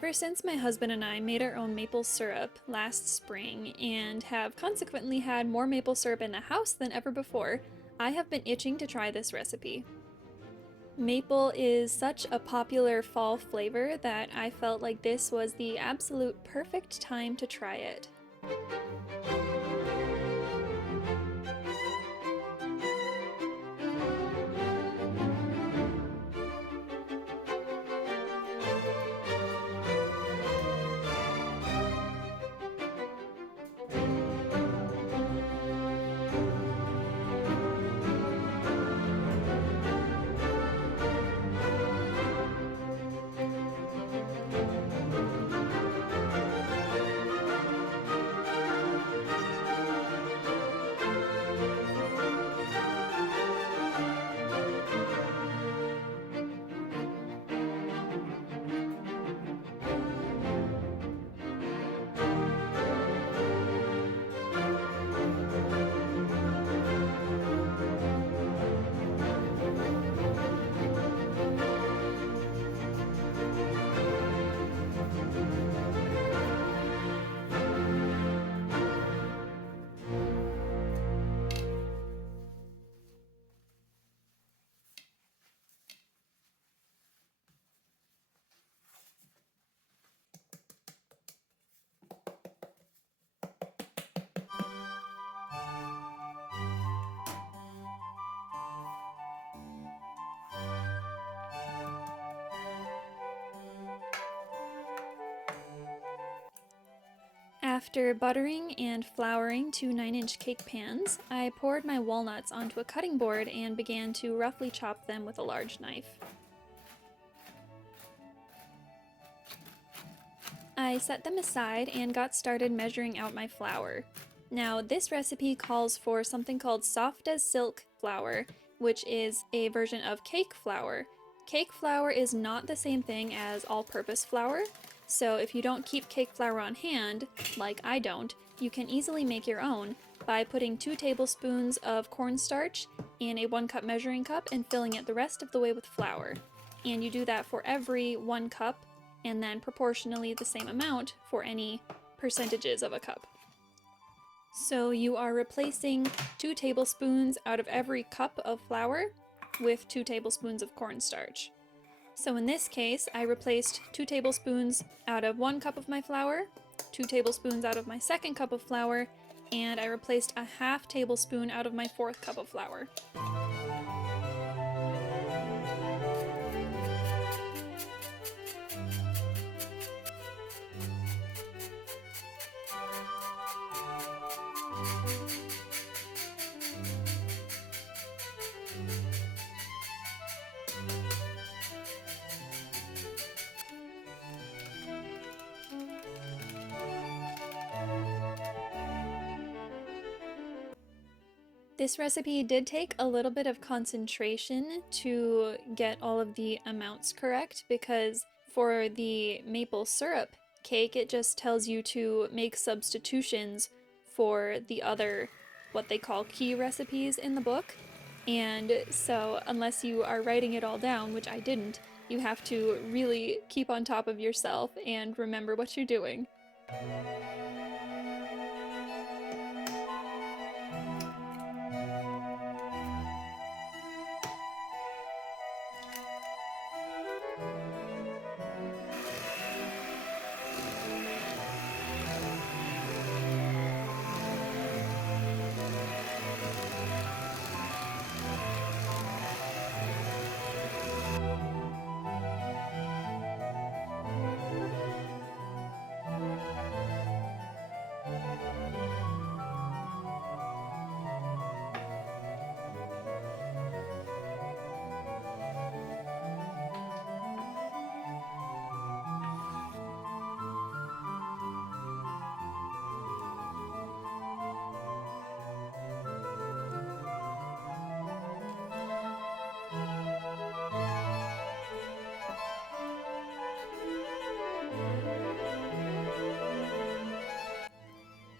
Ever since my husband and I made our own maple syrup last spring and have consequently had more maple syrup in the house than ever before, I have been itching to try this recipe. Maple is such a popular fall flavor that I felt like this was the absolute perfect time to try it. After buttering and flouring two 9-inch cake pans, I poured my walnuts onto a cutting board and began to roughly chop them with a large knife. I set them aside and got started measuring out my flour. Now, this recipe calls for something called soft as silk flour, which is a version of cake flour. Cake flour is not the same thing as all-purpose flour, so if you don't keep cake flour on hand, like I don't, you can easily make your own by putting 2 tablespoons of cornstarch in a 1-cup measuring cup and filling it the rest of the way with flour. And you do that for every 1 cup, and then proportionally the same amount for any percentages of a cup. So you are replacing 2 tablespoons out of every cup of flour with 2 tablespoons of cornstarch. So in this case, I replaced 2 tablespoons out of 1 cup of my flour, 2 tablespoons out of my 2nd cup of flour, and I replaced a half tablespoon out of my 4th cup of flour. This recipe did take a little bit of concentration to get all of the amounts correct, because for the maple syrup cake, it just tells you to make substitutions for the other, what they call key recipes in the book. And so unless you are writing it all down, which I didn't, you have to really keep on top of yourself and remember what you're doing.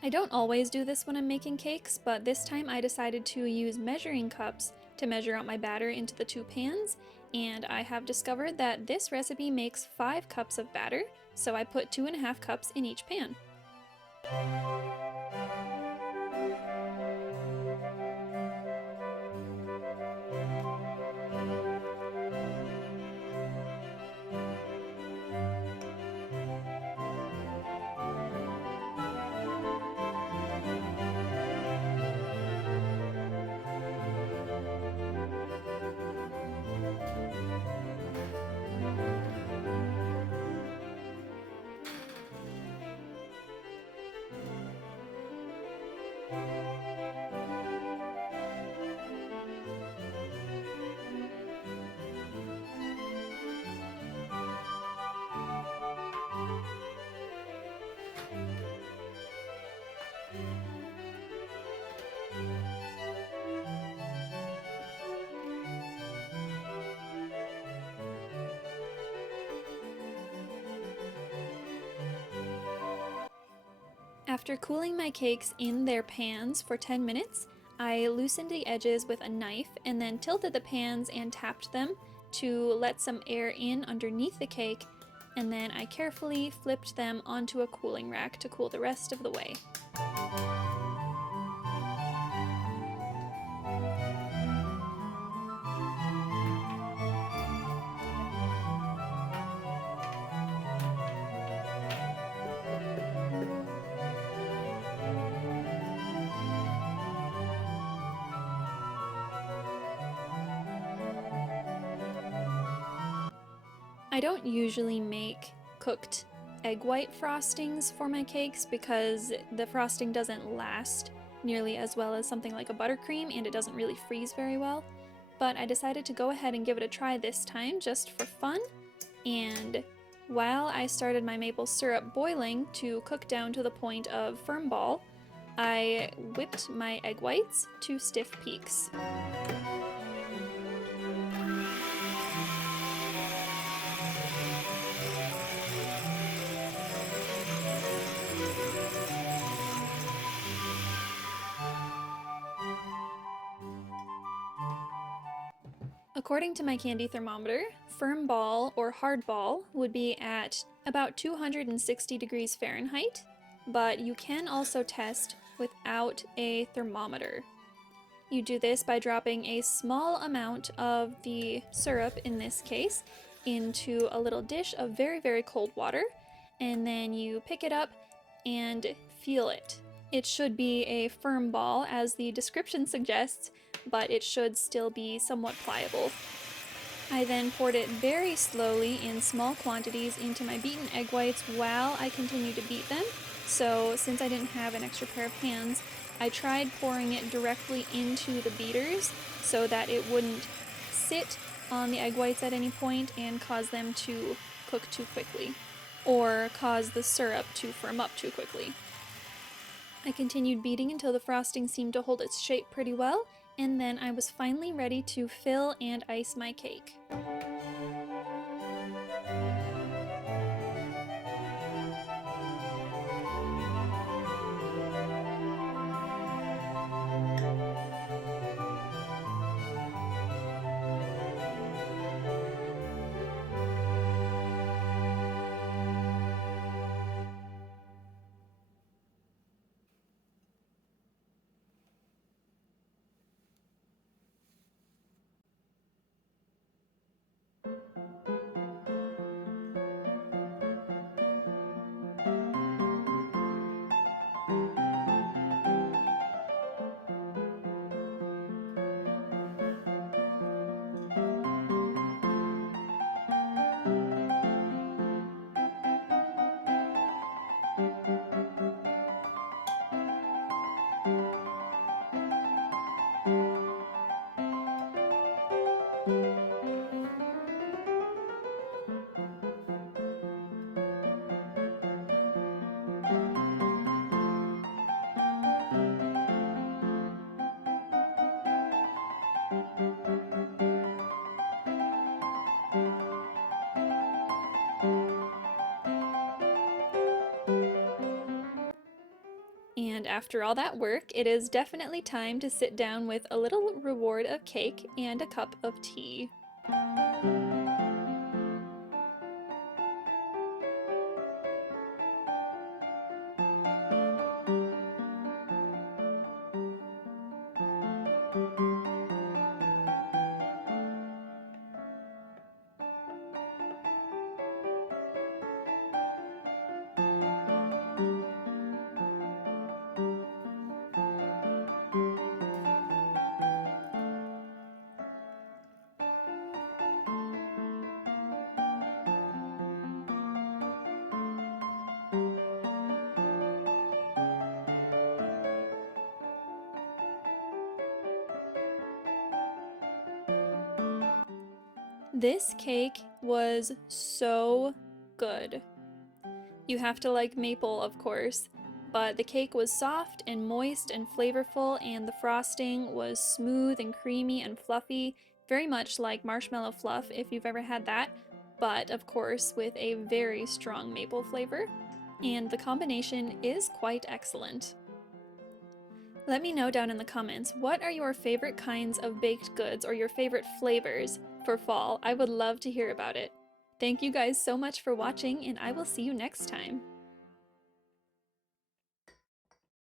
I don't always do this when I'm making cakes, but this time I decided to use measuring cups to measure out my batter into the 2 pans, and I have discovered that this recipe makes 5 cups of batter, so I put 2.5 cups in each pan. After cooling my cakes in their pans for 10 minutes, I loosened the edges with a knife and then tilted the pans and tapped them to let some air in underneath the cake, and then I carefully flipped them onto a cooling rack to cool the rest of the way. I don't usually make cooked egg white frostings for my cakes because the frosting doesn't last nearly as well as something like a buttercream, and it doesn't really freeze very well. But I decided to go ahead and give it a try this time just for fun. And while I started my maple syrup boiling to cook down to the point of firm ball, I whipped my egg whites to stiff peaks. According to my candy thermometer, firm ball or hard ball would be at about 260 degrees Fahrenheit, but you can also test without a thermometer. You do this by dropping a small amount of the syrup, in this case, into a little dish of very, very cold water, and then you pick it up and feel it. It should be a firm ball, as the description suggests, but it should still be somewhat pliable. I then poured it very slowly in small quantities into my beaten egg whites while I continued to beat them. So since I didn't have an extra pair of hands, I tried pouring it directly into the beaters so that it wouldn't sit on the egg whites at any point and cause them to cook too quickly, or cause the syrup to firm up too quickly. I continued beating until the frosting seemed to hold its shape pretty well, and then I was finally ready to fill and ice my cake. And after all that work, it is definitely time to sit down with a little reward of cake and a cup of tea. This cake was so good. You have to like maple, of course, but the cake was soft and moist and flavorful, and the frosting was smooth and creamy and fluffy, very much like marshmallow fluff if you've ever had that, but of course with a very strong maple flavor. And the combination is quite excellent. Let me know down in the comments, what are your favorite kinds of baked goods or your favorite flavors for fall? I would love to hear about it. Thank you guys so much for watching, and I will see you next time.